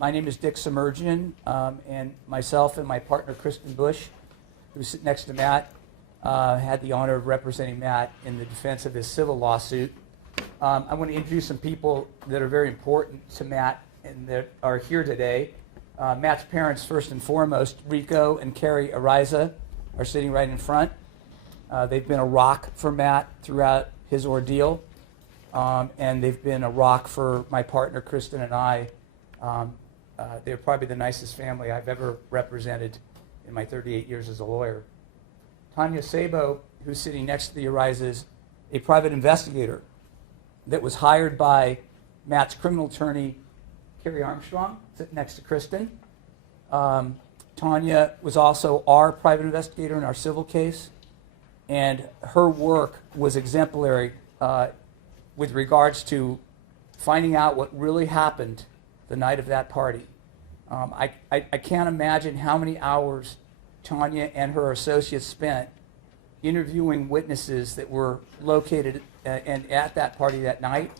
My name is Dick Submergian, and myself and my partner Kristen Bush, who's sitting next to Matt, had the honor of representing Matt in the defense of his civil lawsuit. I want to introduce some people that are very important to Matt and that are here today. Matt's parents, first and foremost, Rico and Carrie Arisa, are sitting right in front. They've been a rock for Matt throughout his ordeal, and they've been a rock for my partner Kristen and I. They're probably the nicest family I've ever represented in my 38 years as a lawyer. Tanya Sabo, who's sitting next to the Arisas, a private investigator that was hired by Matt's criminal attorney, Carrie Armstrong, sitting next to Kristen. Tanya was also our private investigator in our civil case, and her work was exemplary with regards to finding out what really happened the night of that party. I can't imagine how many hours Tanya and her associates spent interviewing witnesses that were located and at that party that night.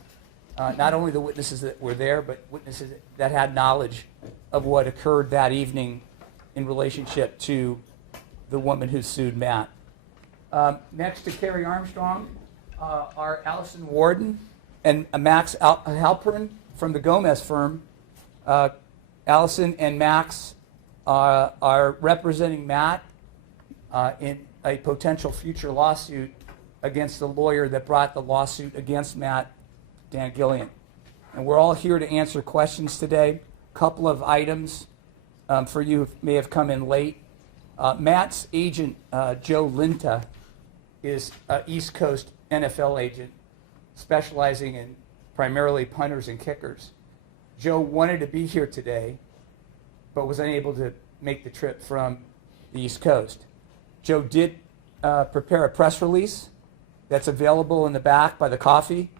Not only the witnesses that were there, but witnesses that had knowledge of what occurred that evening in relationship to the woman who sued Matt. Next to Carrie Armstrong are Allison Warden and Max Halpern from the Gomez firm. Allison and Max are representing Matt in a potential future lawsuit against the lawyer that brought the lawsuit against Matt, Dan Gillian. And we're all here to answer questions today. A couple of items for you who may have come in late. Matt's agent, Joe Linta, is an East Coast NFL agent specializing in primarily punters and kickers. Joe wanted to be here today, but was unable to make the trip from the East Coast. Joe did prepare a press release that's available in the back by the coffee.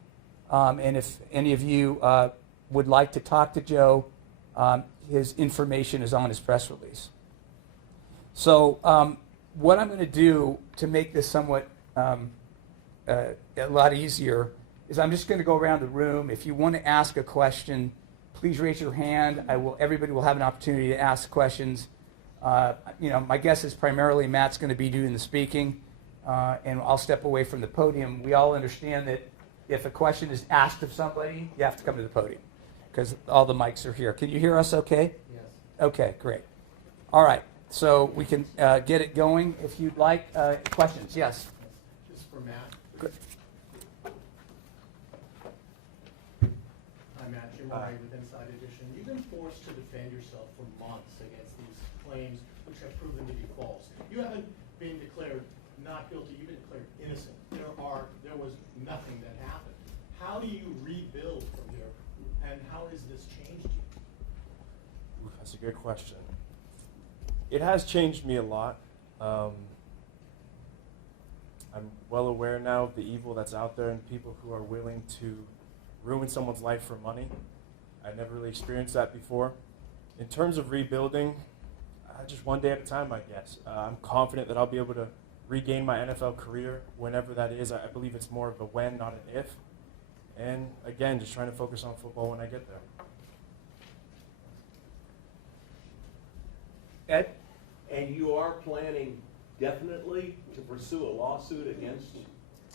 And if any of you would like to talk to Joe, his information is on his press release. So what I'm going to do to make this somewhat a lot easier is I'm just going to go around the room. If you want to ask a question, please raise your hand. Everybody will have an opportunity to ask questions. My guess is primarily Matt's going to be doing the speaking, and I'll step away from the podium. We all understand that if a question is asked of somebody, you have to come to the podium because all the mics are here. Can you hear us okay? Yes. Okay, great. All right, so we can get it going. If you'd like questions, yes? Just for Matt. Good. Hi, Matt. Jim Murray with Inside Edition. You've been forced to defend yourself for months against these claims, which have proven to be false. You haven't been declared not guilty. You've been declared innocent. There was nothing that happened. How do you rebuild from here, and how has this changed you? Ooh, that's a good question. It has changed me a lot. I'm well aware now of the evil that's out there and people who are willing to ruin someone's life for money. I never really experienced that before. In terms of rebuilding, just one day at a time, I guess. I'm confident that I'll be able to regain my NFL career whenever that is. I believe it's more of a when, not an if. And again, just trying to focus on football when I get there. Ed? And you are planning definitely to pursue a lawsuit against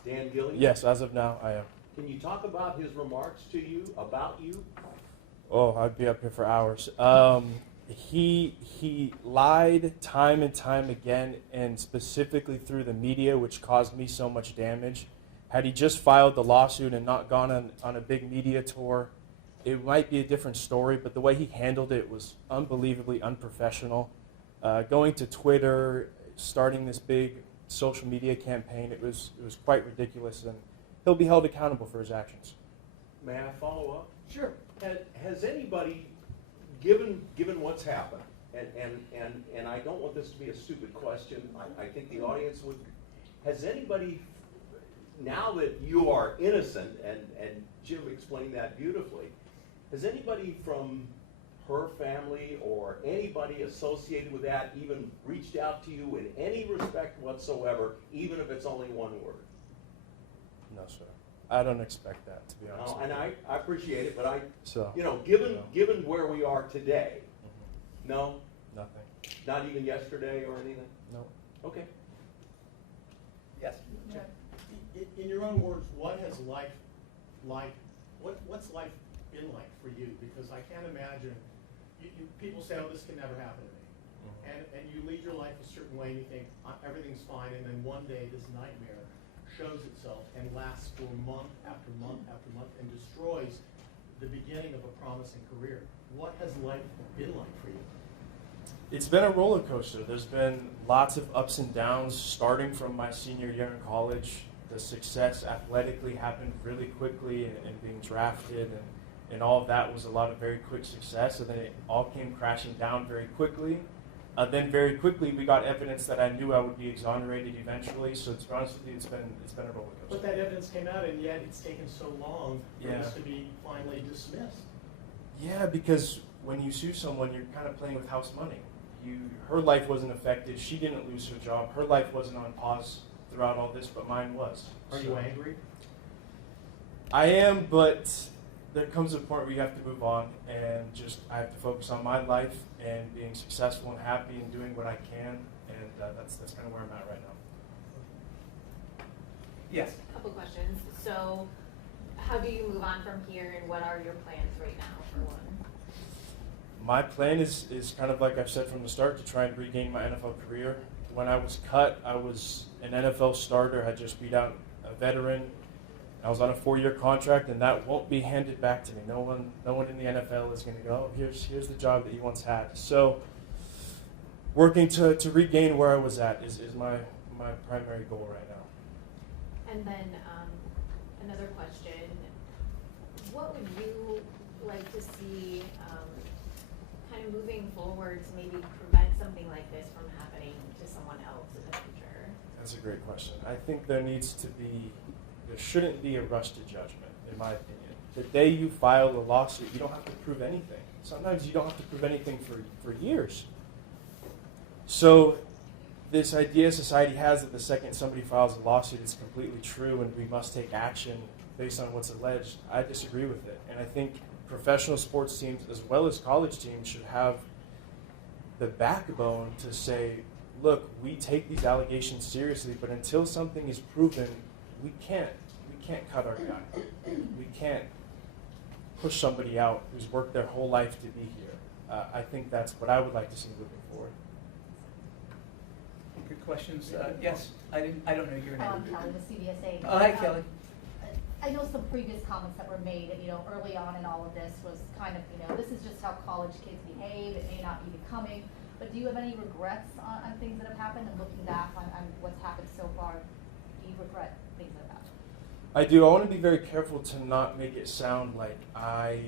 Dan Gillian? Yes, as of now, I am. Can you talk about his remarks to you, about you? Oh, I'd be up here for hours. He lied time and time again, and specifically through the media, which caused me so much damage. Had he just filed the lawsuit and not gone on a big media tour, it might be a different story, but the way he handled it was unbelievably unprofessional. Going to Twitter, starting this big social media campaign, it was quite ridiculous, and he'll be held accountable for his actions. May I follow up? Sure. Has anybody, given what's happened, and I don't want this to be a stupid question, I think the audience would, has anybody, now that you are innocent, and Jim explained that beautifully, has anybody from her family or anybody associated with that even reached out to you in any respect whatsoever, even if it's only one word? No, sir. I don't expect that, to be honest. No, and I appreciate it, but So, given where we are today, no, nothing. not even yesterday or anything? No. Okay. Yes. In your own words, what has life like, what's life been like for you? Because I can't imagine, people say, oh, this can never happen to me. And you lead your life a certain way and you think everything's fine, and then one day this nightmare shows itself and lasts for month after month after month and destroys the beginning of a promising career. What has life been like for you? It's been a roller coaster. There's been lots of ups and downs starting from my senior year in college. The success athletically happened really quickly, and being drafted and all of that was a lot of very quick success, and then it all came crashing down very quickly. Then very quickly we got evidence that I knew I would be exonerated eventually, so to be honest with you, it's been a roller coaster. But that evidence came out, and yet it's taken so long for Yeah. this to be finally dismissed. Yeah, because when you sue someone, you're kind of playing with house money. Her life wasn't affected. She didn't lose her job. Her life wasn't on pause throughout all this, but mine was. Are you angry? I am, but there comes a point where you have to move on, and I have to focus on my life and being successful and happy and doing what I can, and that's kind of where I'm at right now. Yes. A couple questions. So, how do you move on from here, and what are your plans right now, for one? My plan is kind of like I've said from the start, to try and regain my NFL career. When I was cut, I was an NFL starter, had just beat out a veteran. I was on a 4-year contract, and that won't be handed back to me. No one in the NFL is going to go, oh, here's the job that you once had. So, working to regain where I was at is my primary goal right now. And then another question: what would you like to see, kind of moving forward, to maybe prevent something like this from happening to someone else in the future? That's a great question. I think there shouldn't be a rush to judgment, in my opinion. The day you file a lawsuit, you don't have to prove anything. Sometimes you don't have to prove anything for years. So this idea society has that the second somebody files a lawsuit, it's completely true and we must take action based on what's alleged, I disagree with it. And I think professional sports teams as well as college teams should have the backbone to say, look, we take these allegations seriously, but until something is proven, we can't cut our guy. We can't push somebody out who's worked their whole life to be here. I think that's what I would like to see moving forward. Good questions. Yes, I don't know your name. Kelly with CBSA. Oh, hi, Kelly. I know some previous comments that were made, early on in all of this was kind of, this is just how college kids behave, it may not be becoming, but do you have any regrets on things that have happened, and looking back on what's happened so far, do you regret things that have happened? I do. I want to be very careful to not make it sound like I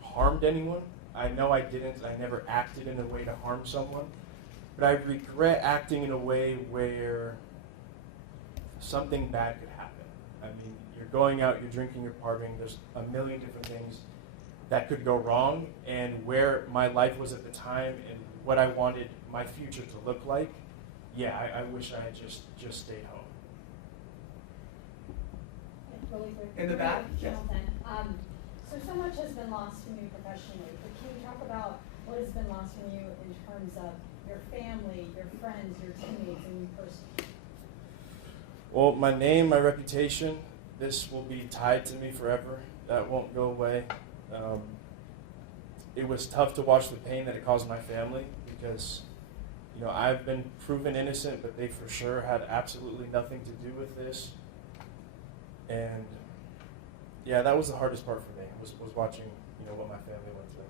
harmed anyone. I know I didn't. I never acted in a way to harm someone. But I regret acting in a way where something bad could happen. I mean, you're going out, you're drinking, you're partying. There's a million different things that could go wrong. And where my life was at the time and what I wanted my future to look like, yeah, I wish I had just stayed home. Really quick. In the back? Yes. Hamilton. So much has been lost from you professionally, but can you talk about what has been lost from you in terms of your family, your friends, your teammates, and you personally? Well, my name, my reputation, this will be tied to me forever. That won't go away. It was tough to watch the pain that it caused my family because, I've been proven innocent, but they for sure had absolutely nothing to do with this. And yeah, that was the hardest part for me, was watching, what my family went through.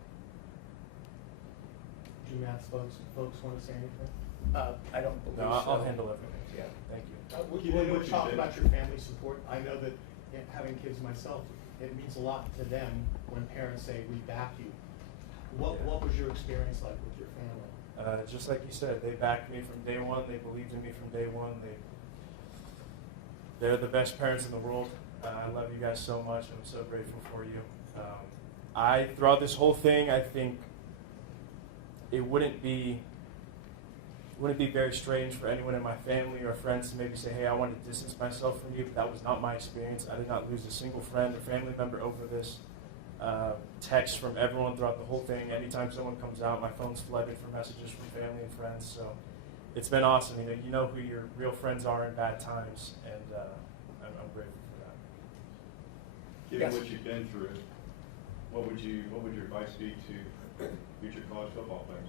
Do Matt's folks want to say anything? I don't believe No, so. I'll handle everything. Yeah, thank you. When we talk about your family support, I know that having kids myself, it means a lot to them when parents say, we back you. What was your experience like with your family? Just like you said, they backed me from day one. They believed in me from day one. They're the best parents in the world. I love you guys so much. I'm so grateful for you. Throughout this whole thing, I think it wouldn't be wouldn't it be very strange for anyone in my family or friends to maybe say, hey, I want to distance myself from you? But that was not my experience. I did not lose a single friend or family member over this. Texts from everyone throughout the whole thing. Anytime someone comes out, my phone's flooded for messages from family and friends. So it's been awesome. You know who your real friends are in bad times, and I'm grateful for that. Given Yes. what you've been through, what would your advice be to future college football players,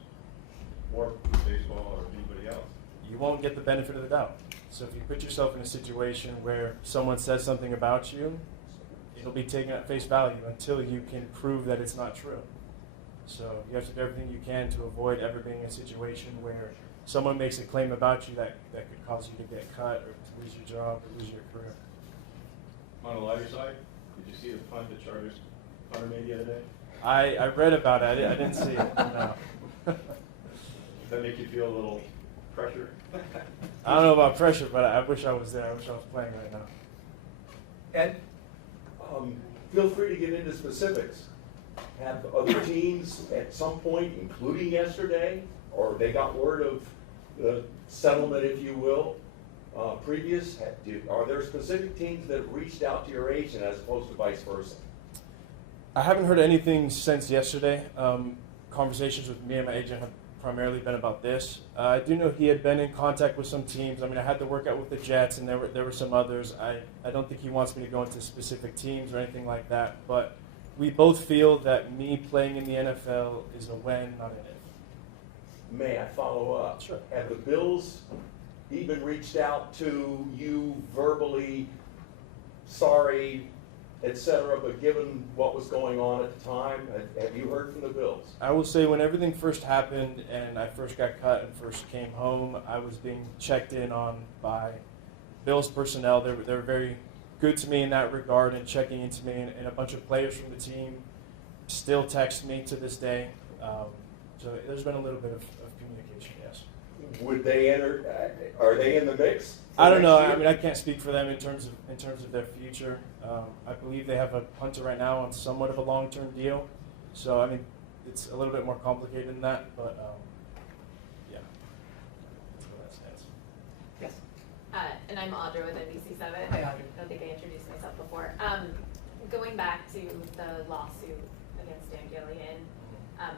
or baseball, or anybody else? You won't get the benefit of the doubt. So if you put yourself in a situation where someone says something about you, it'll be taken at face value until you can prove that it's not true. So you have to do everything you can to avoid ever being in a situation where someone makes a claim about you that could cause you to get cut or to lose your job or lose your career. On the lighter side, did you see the punt that Chargers punter made the other day? I read about it. I didn't see it. No. Does that make you feel a little pressure? I don't know about pressure, but I wish I was there. I wish I was playing right now. Ed? Feel free to get into specifics. Have other teams at some point, including yesterday, or they got word of the settlement, if you will, are there specific teams that have reached out to your agent as opposed to vice versa? I haven't heard anything since yesterday. Conversations with me and my agent have primarily been about this. I do know he had been in contact with some teams. I mean, I had to work out with the Jets, and there were some others. I don't think he wants me to go into specific teams or anything like that, but we both feel that me playing in the NFL is a when, not an if. May I follow up? Sure. Have the Bills even reached out to you verbally, sorry, et cetera, but given what was going on at the time, have you heard from the Bills? I will say when everything first happened and I first got cut and first came home, I was being checked in on by Bills personnel. They were very good to me in that regard and checking into me, and a bunch of players from the team still text me to this day. So there's been a little bit of communication, yes. Would they enter, are they in the mix? I don't know. I mean, I can't speak for them in terms of their future. I believe they have a punter right now on somewhat of a long-term deal. So I mean, it's a little bit more complicated than that. But yeah, that's where that stands. Yes. And I'm Audra with NBC7. Hi, Audra. I don't think I introduced myself before. Going back to the lawsuit against Dan Gillian,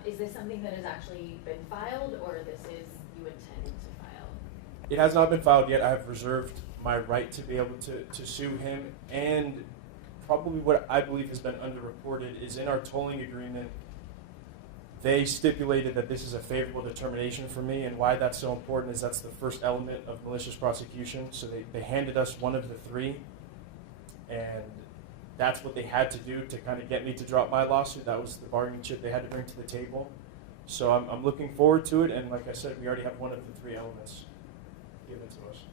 is this something that has actually been filed, or this is you intend to file? It has not been filed yet. I have reserved my right to be able to sue him, and probably what I believe has been underreported is in our tolling agreement, they stipulated that this is a favorable determination for me, and why that's so important is that's the first element of malicious prosecution. So they handed us one of the three, and that's what they had to do to kind of get me to drop my lawsuit. That was the bargaining chip they had to bring to the table. So I'm looking forward to it, and like I said, we already have one of the three elements given to us.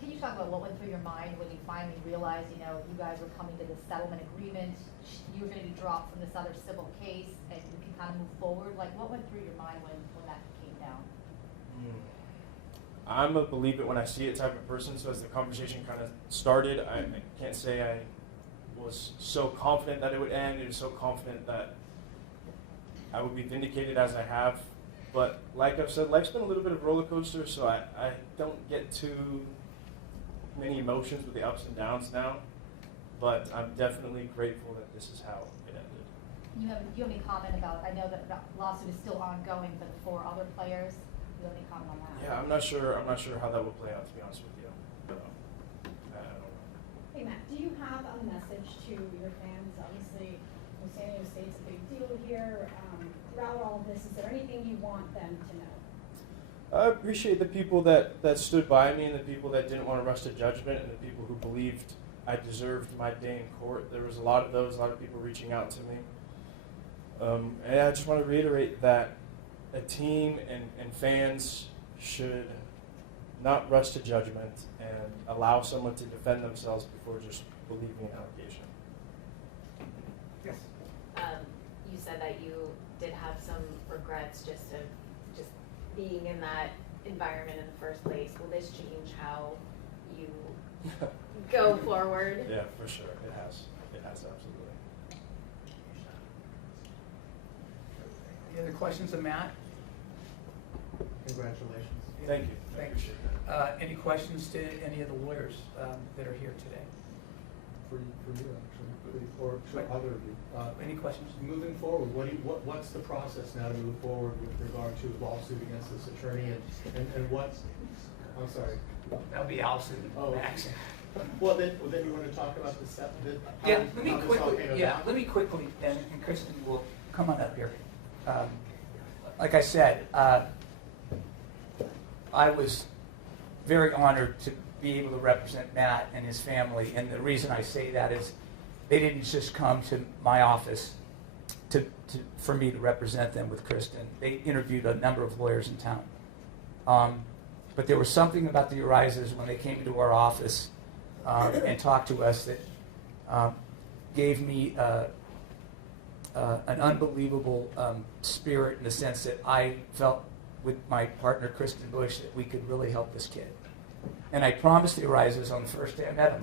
Can you talk about what went through your mind when you finally realized, you guys were coming to this settlement agreement, you were going to be dropped from this other civil case, and you can kind of move forward? Like, what went through your mind when that came down? I'm a believe it when I see it type of person, so as the conversation kind of started, I can't say I was so confident that it would end. It was so confident that I would be vindicated as I have. But like I've said, life's been a little bit of a roller coaster, so I don't get too many emotions with the ups and downs now. But I'm definitely grateful that this is how it ended. Do you have any comment about, I know that the lawsuit is still ongoing, but the 4 other players, do you have any comment on that? Yeah, I'm not sure how that will play out, to be honest with you. But, I don't know. Hey Matt, do you have a message to your fans? Obviously, San Diego State's a big deal here. Throughout all of this, is there anything you want them to know? I appreciate the people that stood by me and the people that didn't want to rush to judgment and the people who believed I deserved my day in court. There was a lot of those, a lot of people reaching out to me. And I just want to reiterate that a team and fans should not rush to judgment and allow someone to defend themselves before just believing an allegation. Yes. You said that you did have some regrets just being in that environment in the first place. Will this change how you go forward? Yeah, for sure. It has. It has, absolutely. Any other questions of Matt? Congratulations. Thank you. Thank you. Any questions to any of the lawyers that are here today? For you, actually, or to other of you. Any questions? Moving forward, what's the process now to move forward with regard to the lawsuit against this attorney and what's, I'm sorry. That would be Allison Oh, Max. Well, then you want to talk about the step, Yeah, let me quickly, and Kristen will come on up here. Like I said, I was very honored to be able to represent Matt and his family, and the reason I say that is they didn't just come to my office for me to represent them with Kristen. They interviewed a number of lawyers in town. But there was something about the Arisas when they came into our office and talked to us that gave me an unbelievable spirit in the sense that I felt with my partner Kristen Bush that we could really help this kid. And I promised the Arisas on the first day I met them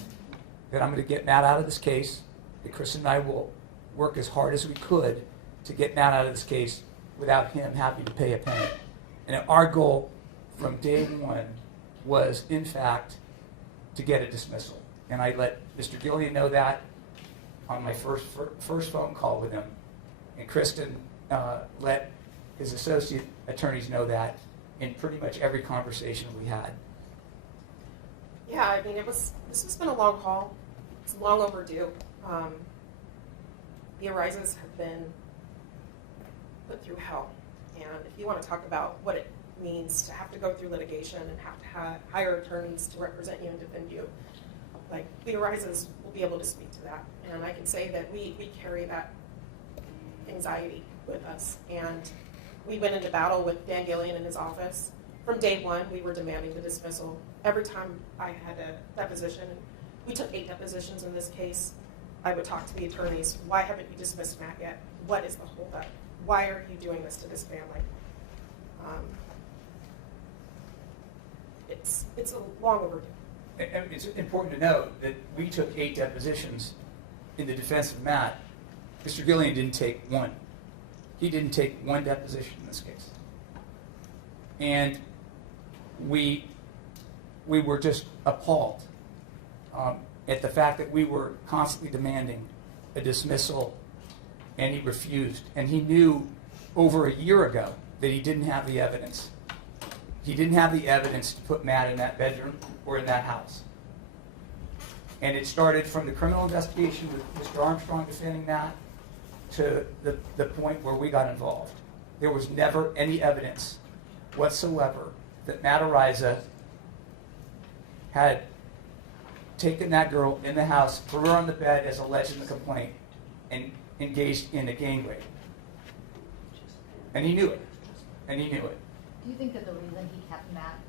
that I'm going to get Matt out of this case, that Kristen and I will work as hard as we could to get Matt out of this case without him having to pay a penny. And our goal from day one was, in fact, to get a dismissal. And I let Mr. Gillian know that on my first phone call with him. And Kristen let his associate attorneys know that in pretty much every conversation we had. Yeah, I mean, this has been a long haul. It's long overdue. The Arisas have been put through hell. And if you want to talk about what it means to have to go through litigation and have to hire attorneys to represent you and defend you, like, the Arisas will be able to speak to that. And I can say that we carry that anxiety with us. And we went into battle with Dan Gillian in his office. From day one, we were demanding the dismissal. Every time I had a deposition, we took 8 depositions in this case, I would talk to the attorneys. Why haven't you dismissed Matt yet? What is the holdup? Why are you doing this to this family? It's a long overdue. And it's important to note that we took 8 depositions in the defense of Matt. Mr. Gillian didn't take one. He didn't take one deposition in this case. And we were just appalled at the fact that we were constantly demanding a dismissal, and he refused. And he knew over a year ago that he didn't have the evidence. He didn't have the evidence to put Matt in that bedroom or in that house. And it started from the criminal investigation with Mr. Armstrong defending Matt to the point where we got involved. There was never any evidence whatsoever that Matt Araiza had taken that girl in the house, threw her on the bed as alleged in the complaint, and engaged in a gang rape. And he knew it. And he knew it. Do you think that the reason he kept Matt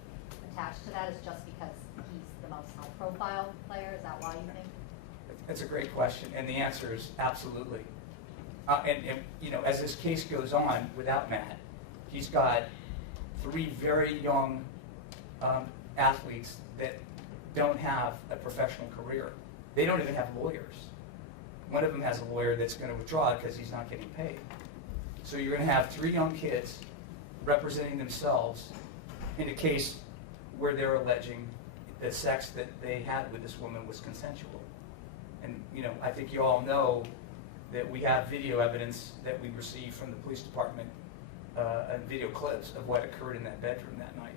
attached to that is just because he's the most high-profile player? Is that why you think? That's a great question, and the answer is absolutely. And you know, as this case goes on without Matt, he's got 3 very young athletes that don't have a professional career. They don't even have lawyers. One of them has a lawyer that's going to withdraw because he's not getting paid. So you're going to have 3 young kids representing themselves in a case where they're alleging the sex that they had with this woman was consensual. And you know, I think you all know that we have video evidence that we received from the police department and video clips of what occurred in that bedroom that night.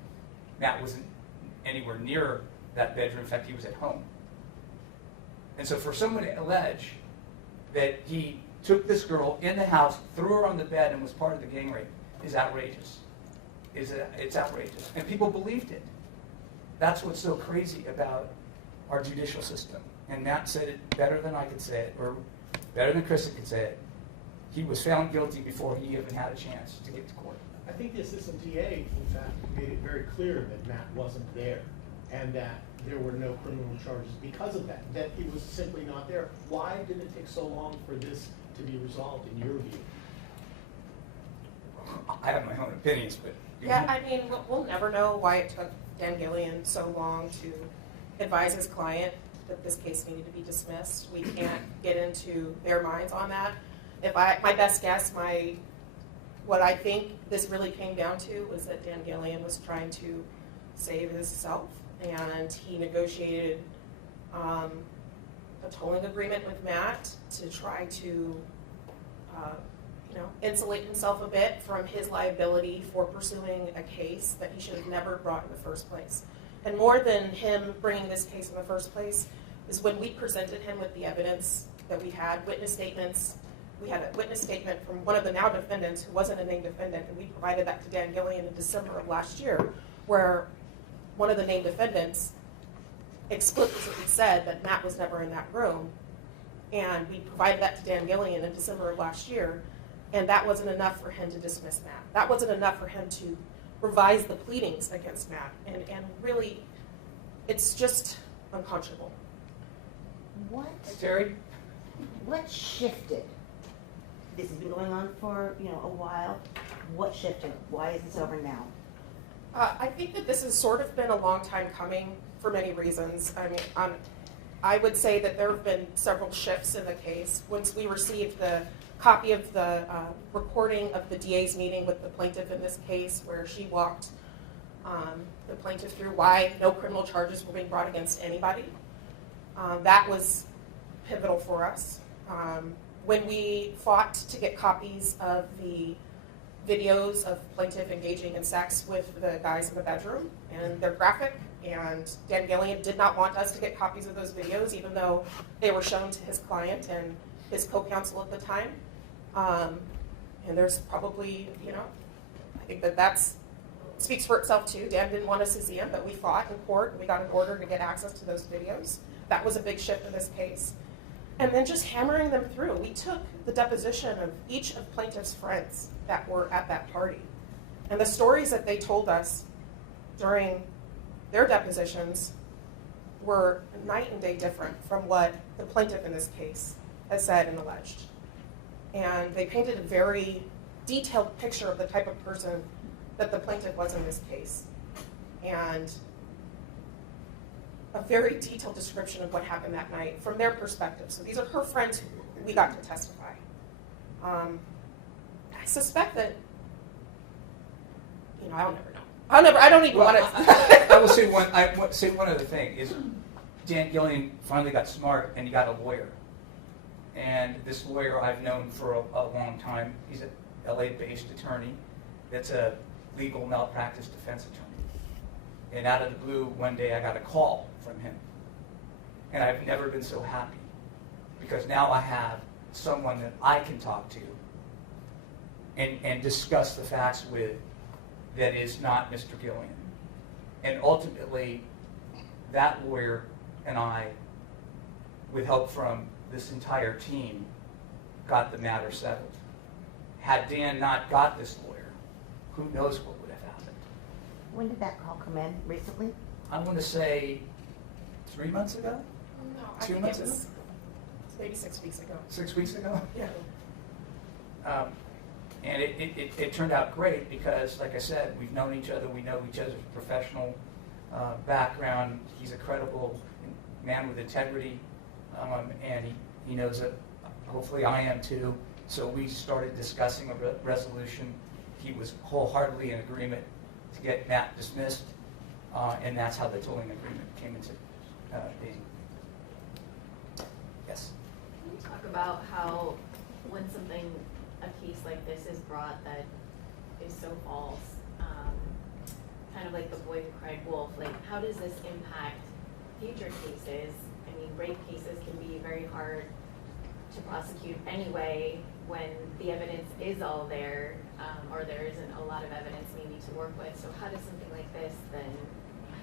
Matt wasn't anywhere near that bedroom. In fact, he was at home. And so for someone to allege that he took this girl in the house, threw her on the bed, and was part of the gang rape is outrageous. It's outrageous. And people believed it. That's what's so crazy about our judicial system. And Matt said it better than I could say it, or better than Kristen could say it. He was found guilty before he even had a chance to get to court. I think the assistant DA, in fact, made it very clear that Matt wasn't there and that there were no criminal charges because of that he was simply not there. Why did it take so long for this to be resolved, in your view? I have my own opinions, but... Yeah, I mean, we'll never know why it took Dan Gillian so long to advise his client that this case needed to be dismissed. We can't get into their minds on that. My best guess, what I think this really came down to was that Dan Gillian was trying to save himself, and he negotiated a tolling agreement with Matt to try to insulate himself a bit from his liability for pursuing a case that he should have never brought in the first place. And more than him bringing this case in the first place is when we presented him with the evidence that we had, witness statements. We had a witness statement from one of the now defendants who wasn't a named defendant, and we provided that to Dan Gillian in December of last year, where one of the named defendants explicitly said that Matt was never in that room. And we provided that to Dan Gillian in December of last year, and that wasn't enough for him to dismiss Matt. That wasn't enough for him to revise the pleadings against Matt. And really, it's just unconscionable. Terry? What shifted? This has been going on for, a while. What shifted? Why is this over now? I think that this has sort of been a long time coming for many reasons. I mean, I would say that there have been several shifts in the case. Once we received the copy of the recording of the DA's meeting with the plaintiff in this case, where she walked the plaintiff through why no criminal charges were being brought against anybody, that was pivotal for us. When we fought to get copies of the videos of plaintiff engaging in sex with the guys in the bedroom, and they're graphic, and Dan Gillian did not want us to get copies of those videos, even though they were shown to his client and his co-counsel at the time. And there's probably, I think that speaks for itself too. Dan didn't want us to see him, but we fought in court, and we got an order to get access to those videos. That was a big shift in this case. And then just hammering them through. We took the deposition of each of plaintiff's friends that were at that party. And the stories that they told us during their depositions were night and day different from what the plaintiff in this case has said and alleged. And they painted a very detailed picture of the type of person that the plaintiff was in this case. And a very detailed description of what happened that night from their perspective. So these are her friends who we got to testify. I suspect that, I'll never know. I don't even want to. I will say one other thing is Dan Gillian finally got smart and he got a lawyer. And this lawyer I've known for a long time. He's an LA-based attorney that's a legal malpractice defense attorney. And out of the blue, one day I got a call from him. And I've never been so happy because now I have someone that I can talk to and discuss the facts with that is not Mr. Gillian. And ultimately, that lawyer and I, with help from this entire team, got the matter settled. Had Dan not got this lawyer, who knows what would have happened. When did that call come in? Recently? I'm going to say 3 months ago? No, I 2 think months it ago? was maybe 6 weeks ago. 6 weeks ago? Yeah. And it turned out great because, like I said, we've known each other. We know each other's professional background. He's a credible man with integrity, and he knows that hopefully I am too. So we started discussing a resolution. He was wholeheartedly in agreement to get Matt dismissed, and that's how the tolling agreement came into being. Yes? Can you talk about how when a case like this is brought that is so false, kind of like the boy who cried wolf, like how does this impact future cases? I mean, rape cases can be very hard to prosecute anyway when the evidence is all there, or there isn't a lot of evidence maybe to work with. So how does something like this then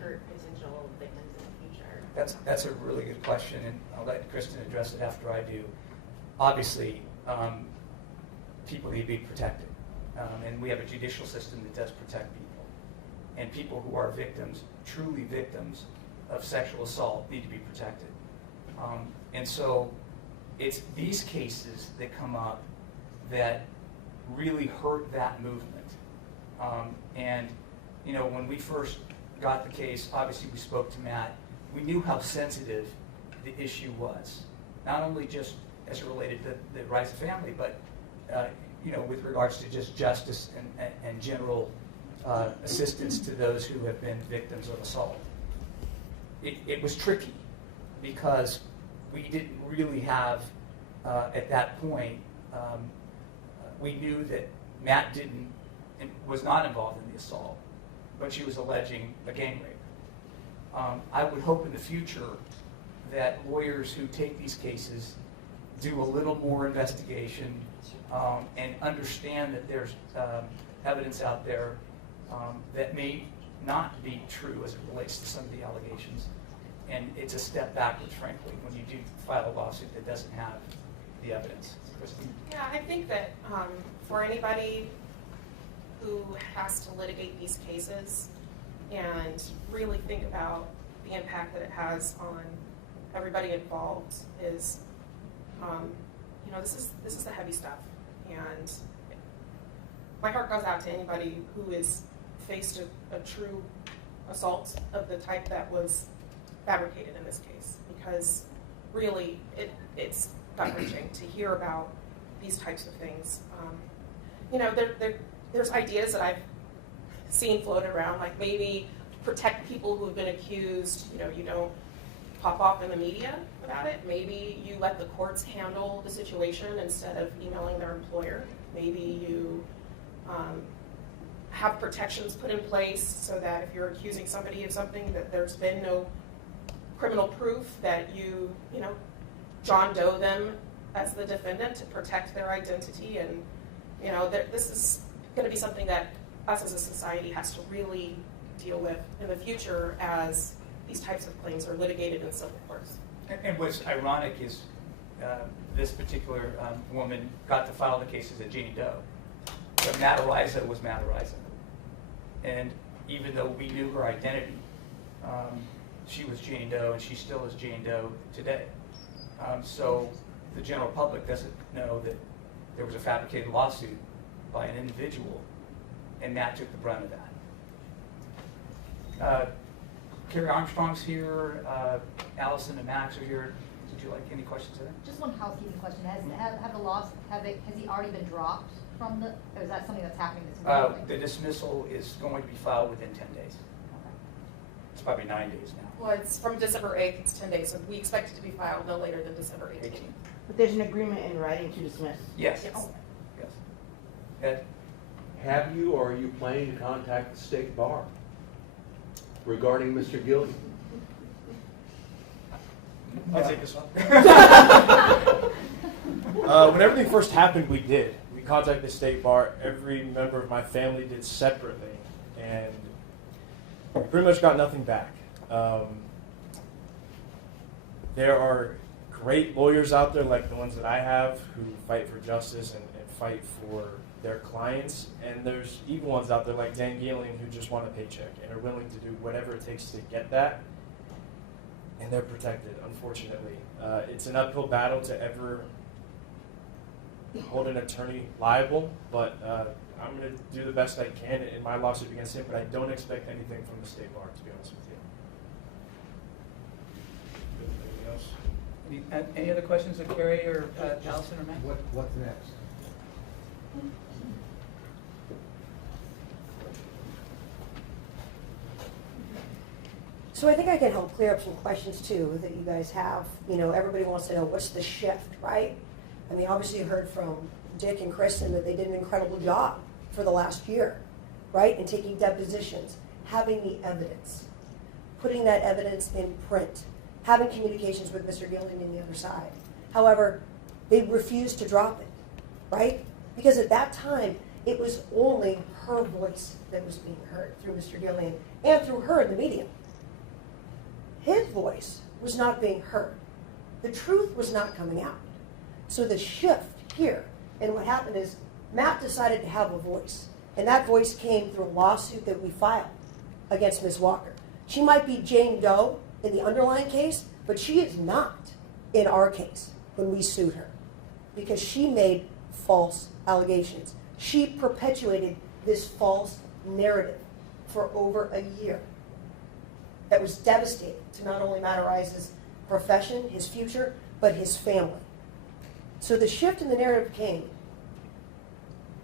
hurt potential victims in the future? That's a really good question, and I'll let Kristen address it after I do. Obviously, people need to be protected, and we have a judicial system that does protect people. And people who are victims, truly victims of sexual assault, need to be protected. And so it's these cases that come up that really hurt that movement. And when we first got the case, obviously we spoke to Matt. We knew how sensitive the issue was, not only just as it related to the Arisa family, but with regards to just justice and general assistance to those who have been victims of assault. It was tricky because we didn't really have, at that point, we knew that Matt was not involved in the assault, but she was alleging a gang rape. I would hope in the future that lawyers who take these cases do a little more investigation and understand that there's evidence out there that may not be true as it relates to some of the allegations. And it's a step backwards, frankly, when you do file a lawsuit that doesn't have the evidence. Kristen? Yeah, I think that for anybody who has to litigate these cases and really think about the impact that it has on everybody involved is, this is the heavy stuff. And my heart goes out to anybody who is faced a true assault of the type that was fabricated in this case, because really it's gut-wrenching to hear about these types of things. There's ideas that I've seen floated around, like maybe protect people who have been accused. You don't pop off in the media about it. Maybe you let the courts handle the situation instead of emailing their employer. Maybe you have protections put in place so that if you're accusing somebody of something that there's been no criminal proof, that you John Doe them as the defendant to protect their identity. And this is going to be something that us as a society has to really deal with in the future as these types of claims are litigated in civil courts. And what's ironic is this particular woman got to file the cases at Jane Doe. But Matt Araiza was Matt Araiza. And even though we knew her identity, she was Jane Doe, and she still is Jane Doe today. So the general public doesn't know that there was a fabricated lawsuit by an individual, and Matt took the brunt of that. Carrie Armstrong's here, Allison and Max are here. Did you like any questions of them? Just one housekeeping question. Has he already been dropped from the, or is that something that's happening this morning? The dismissal is going to be filed within 10 days. It's probably 9 days now. Well, it's from December 8th, it's 10 days, so we expect it to be filed no later than December 18th. But there's an agreement in writing to dismiss. Yes. Yes. Yes. Ed? Have you or are you planning to contact the state bar regarding Mr. Gilliam? I'll take this one. When everything first happened, we did. We contacted the state bar. Every member of my family did separately, and we pretty much got nothing back. There are great lawyers out there, like the ones that I have, who fight for justice and fight for their clients, and there's even ones out there like Dan Gilliam who just want a paycheck and are willing to do whatever it takes to get that, and they're protected, unfortunately. It's an uphill battle to ever hold an attorney liable, but I'm going to do the best I can in my lawsuit against him, but I don't expect anything from the state bar, to be honest with you. Anything else? Any other questions of Carrie or Allison or Matt? What's next? So I think I can help clear up some questions too that you guys have. Everybody wants to know what's the shift, right? I mean, obviously you heard from Dick and Kristen that they did an incredible job for the last year, right? In taking depositions, having the evidence, putting that evidence in print, having communications with Mr. Gilliam on the other side. However, they refused to drop it, right? Because at that time, it was only her voice that was being heard through Mr. Gilliam and through her in the media. His voice was not being heard. The truth was not coming out. So the shift here, and what happened is Matt decided to have a voice, and that voice came through a lawsuit that we filed against Ms. Walker. She might be Jane Doe in the underlying case, but she is not in our case when we sued her, because she made false allegations. She perpetuated this false narrative for over a year that was devastating to not only Matt Araiza's profession, his future, but his family. So the shift in the narrative came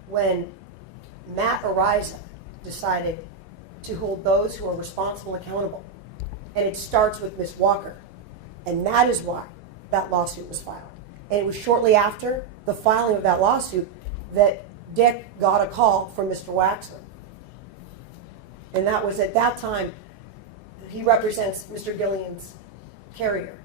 when Matt Araiza decided to hold those who are responsible accountable. And it starts with Ms. Walker. And that is why that lawsuit was filed. And it was shortly after the filing of that lawsuit that Dick got a call from Mr. Waxman. And that was at that time, he represents Mr. Gillian's carrier,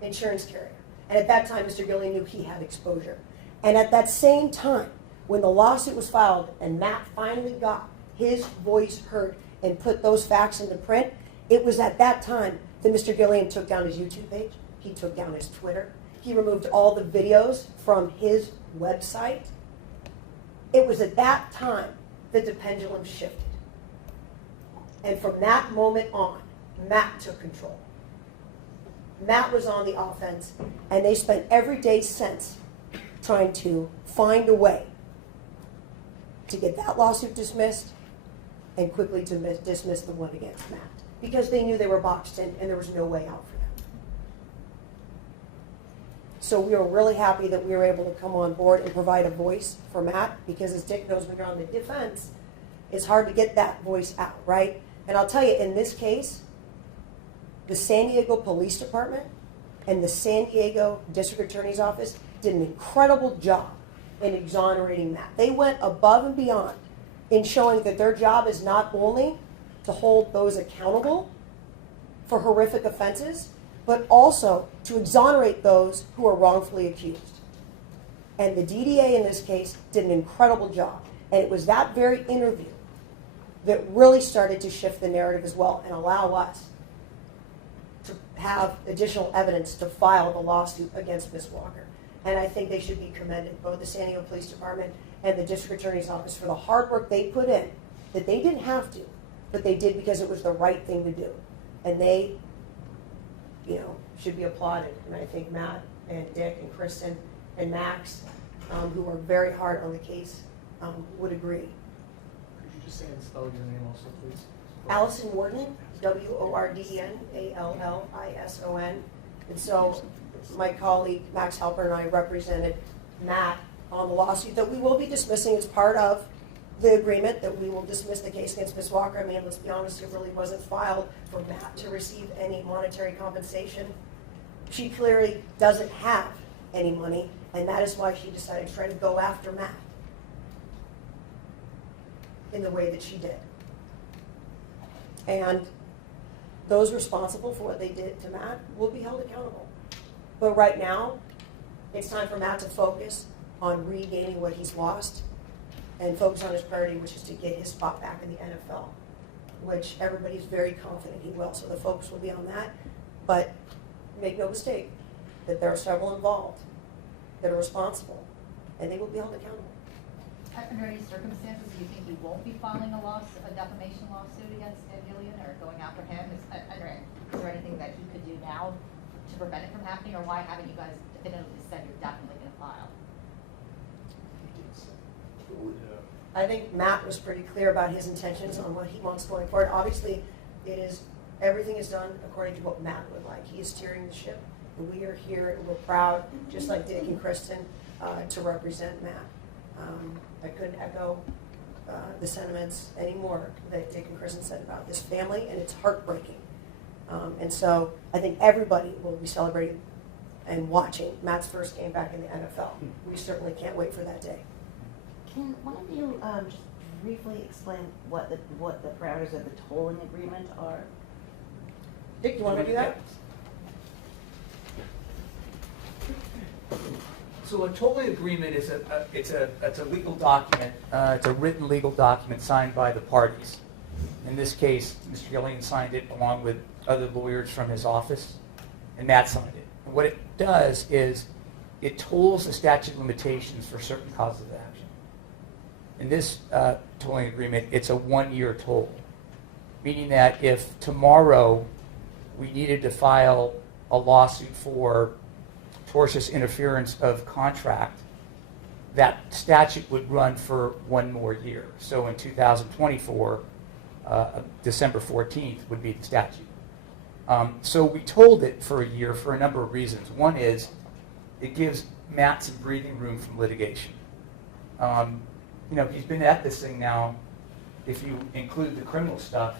insurance carrier. And at that time, Mr. Gillian knew he had exposure. And at that same time, when the lawsuit was filed and Matt finally got his voice heard and put those facts into print, it was at that time that Mr. Gillian took down his YouTube page, he took down his Twitter, he removed all the videos from his website. It was at that time that the pendulum shifted. And from that moment on, Matt took control. Matt was on the offense, and they spent every day since trying to find a way to get that lawsuit dismissed and quickly to dismiss the one against Matt, because they knew they were boxed in and there was no way out for them. So we were really happy that we were able to come on board and provide a voice for Matt, because as Dick knows, when you're on the defense, it's hard to get that voice out, right? And I'll tell you, in this case, the San Diego Police Department and the San Diego District Attorney's Office did an incredible job in exonerating Matt. They went above and beyond in showing that their job is not only to hold those accountable for horrific offenses, but also to exonerate those who are wrongfully accused. And the DDA in this case did an incredible job. And it was that very interview that really started to shift the narrative as well and allow us to have additional evidence to file the lawsuit against Ms. Walker. And I think they should be commended, both the San Diego Police Department and the District Attorney's Office, for the hard work they put in, that they didn't have to, but they did because it was the right thing to do. And they, should be applauded. And I think Matt and Dick and Kristen and Max, who are very hard on the case, would agree. Could you just say and spell your name also, please? Allison Warden, Wordn, Allison. And so my colleague Max Halper and I represented Matt on the lawsuit that we will be dismissing as part of the agreement, that we will dismiss the case against Ms. Walker. I mean, let's be honest, it really wasn't filed for Matt to receive any monetary compensation. She clearly doesn't have any money, and that is why she decided to try to go after Matt in the way that she did. And those responsible for what they did to Matt will be held accountable. But right now, it's time for Matt to focus on regaining what he's lost and focus on his priority, which is to get his spot back in the NFL, which everybody's very confident he will. So the focus will be on that. But make no mistake that there are several involved that are responsible, and they will be held accountable. Under any circumstances, do you think you won't be filing a defamation lawsuit against Gillian or going after him? Is there anything that he could do now to prevent it from happening, or why haven't you guys definitively said you're definitely going to file? I think Matt was pretty clear about his intentions on what he wants going forward. Obviously, everything is done according to what Matt would like. He is steering the ship, and we are here, and we're proud, just like Dick and Kristen, to represent Matt. I couldn't echo the sentiments anymore that Dick and Kristen said about this family, and it's heartbreaking. And so I think everybody will be celebrating and watching Matt's first game back in the NFL. We certainly can't wait for that day. Can one of you just briefly explain what the parameters of the tolling agreement are? Dick, you want to do that? So a tolling agreement is it's a legal document. It's a written legal document signed by the parties. In this case, Mr. Gillian signed it along with other lawyers from his office, and Matt signed it. And what it does is it tolls the statute of limitations for certain causes of action. In this tolling agreement, it's a 1-year toll, meaning that if tomorrow we needed to file a lawsuit for tortious interference of contract, that statute would run for 1 more year. So in 2024, December 14th would be the statute. So we told it for a year for a number of reasons. One is it gives Matt some breathing room from litigation. He's been at this thing now if you include the criminal stuff,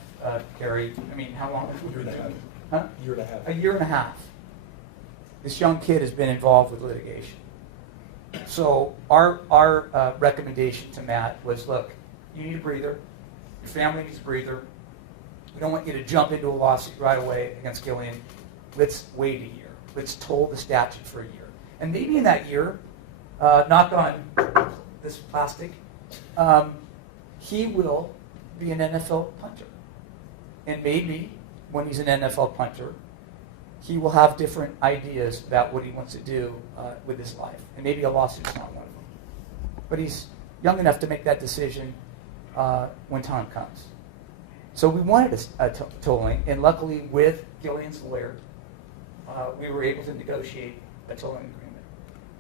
Gary, I mean, how long? Year and a half. Huh? Year and a half. A year and a half. This young kid has been involved with litigation. So our recommendation to Matt was, look, you need a breather. Your family needs a breather. We don't want you to jump into a lawsuit right away against Gillian. Let's wait a year. Let's toll the statute for a year. And maybe in that year, knock on this plastic, he will be an NFL punter. And maybe when he's an NFL punter, he will have different ideas about what he wants to do with his life. And maybe a lawsuit's not one of them. But he's young enough to make that decision when time comes. So we wanted a tolling, and luckily with Gillian's lawyer, we were able to negotiate a tolling agreement.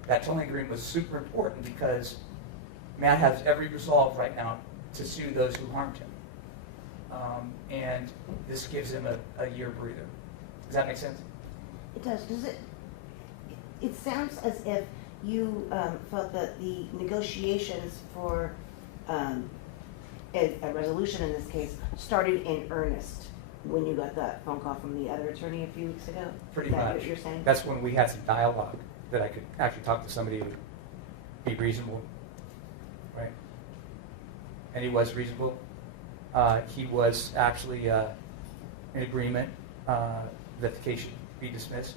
That tolling agreement was super important because Matt has every resolve right now to sue those who harmed him. And this gives him a year breather. Does that make sense? It does. Does it? It sounds as if you felt that the negotiations for a resolution in this case started in earnest when you got that phone call from the other attorney a few weeks ago. Pretty Is that much. what you're saying? That's when we had some dialogue that I could actually talk to somebody who would be reasonable, right? And he was reasonable. He was actually in agreement that the case should be dismissed.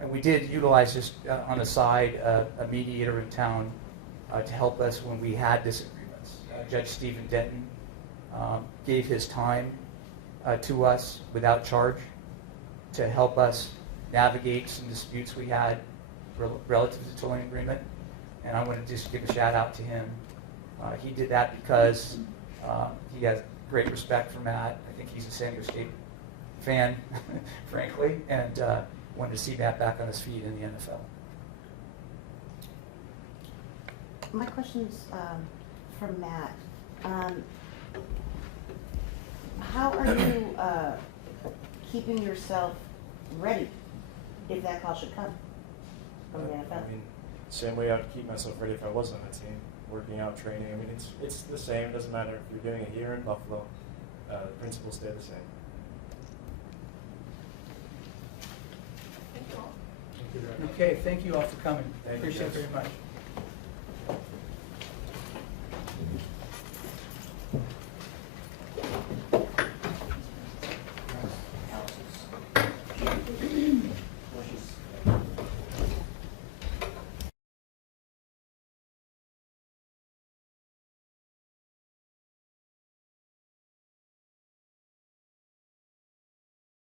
And we did utilize, just on the side, a mediator in town to help us when we had disagreements. Judge Stephen Denton gave his time to us without charge to help us navigate some disputes we had relative to the tolling agreement. And I want to just give a shout out to him. He did that because he has great respect for Matt. I think he's a San Diego State fan, frankly, and wanted to see Matt back on his feet in the NFL. My question's for Matt. How are you keeping yourself ready if that call should come from the NFL? I mean, same way I'd keep myself ready if I was on a team, working out, training. I mean, it's the same. It doesn't matter if you're doing it here in Buffalo. The principles stay the same. Okay, thank you all for coming. Thank you, Appreciate it guys. very much.